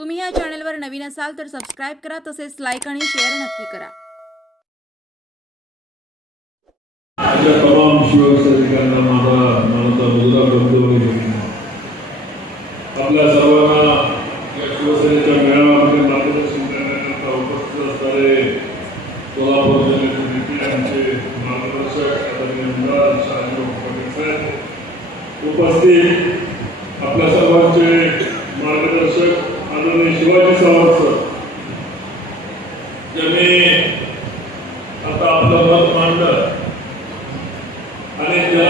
तुम्ही या चॅनलवर नवीन असाल तर सबस्क्राईब करा तसेच लाईक आणि शेअर नक्की करा. आपल्या सर्वांना या शिवसेनेच्या मेळाव्यामध्ये मार्गदर्शन करण्याकरता उपस्थित असणारे सोलापूर जिल्ह्याचे मार्गदर्शक आदरणीय आमदार शहाजी उपस्थित. Amen.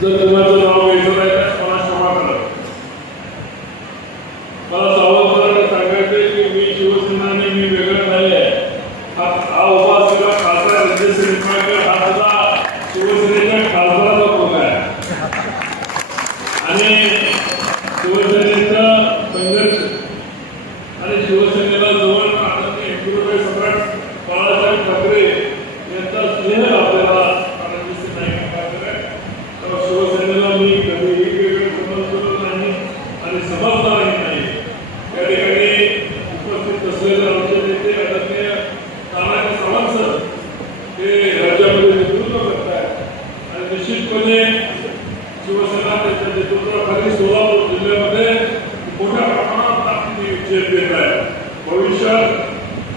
তোমার জন্য আমার সমাধান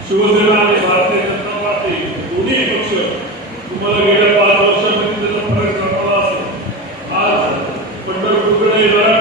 शिवसेना आणि भारतीय जनता पार्टी दोन्ही पक्ष तुम्हाला गेल्या पाच वर्षामध्ये त्याचा फरक सापडला असेल. आज पंढरपूरकडे येणारा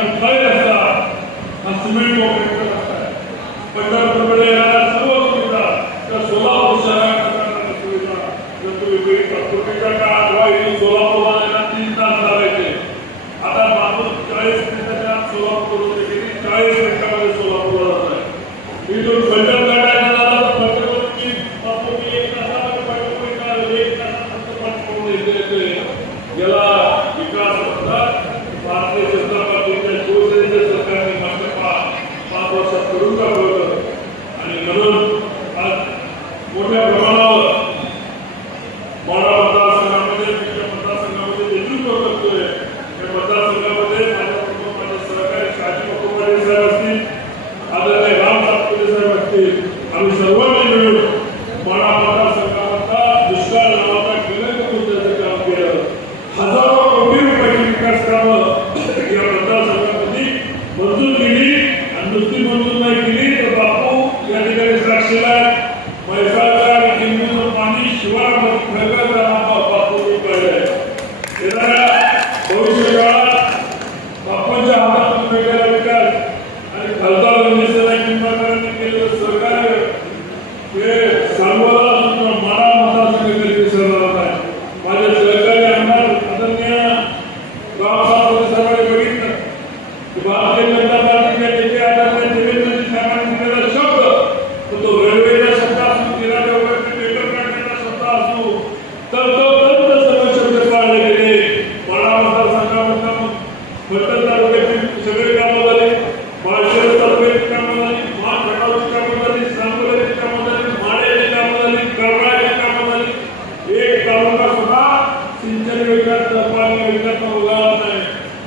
सिंचन योजना पाणी योजना उगाळत नाही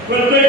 प्रत्येक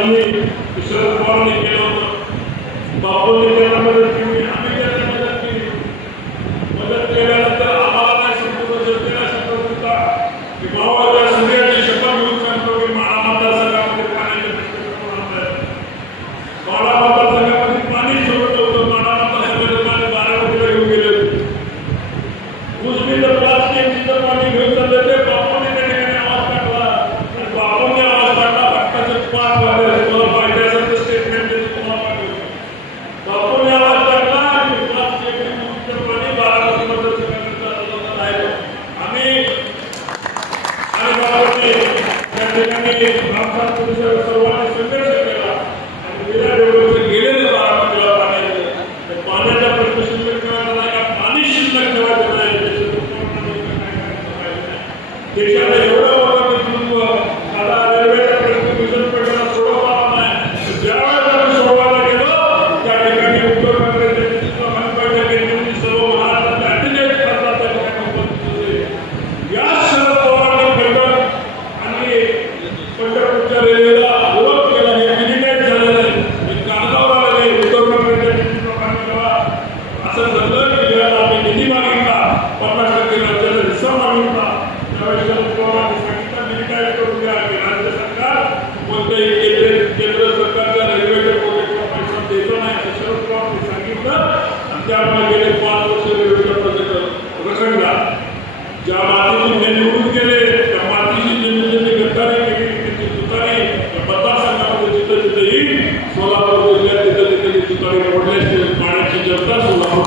तिथं येईल सोलापूर जिल्ह्यात तिथे पाण्याची जनता सोलापूर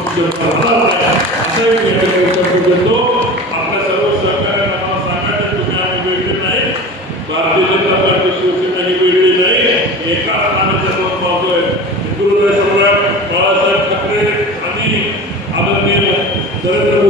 आपल्या सर्व सहकाऱ्यांना मला सांगायचं तुम्ही आम्ही नाही. भारतीय जनता पार्टी शिवसेनाही वेळली नाही. एका स्थानाचा दोन पावतोय. आणि आदरणीय नरेंद्र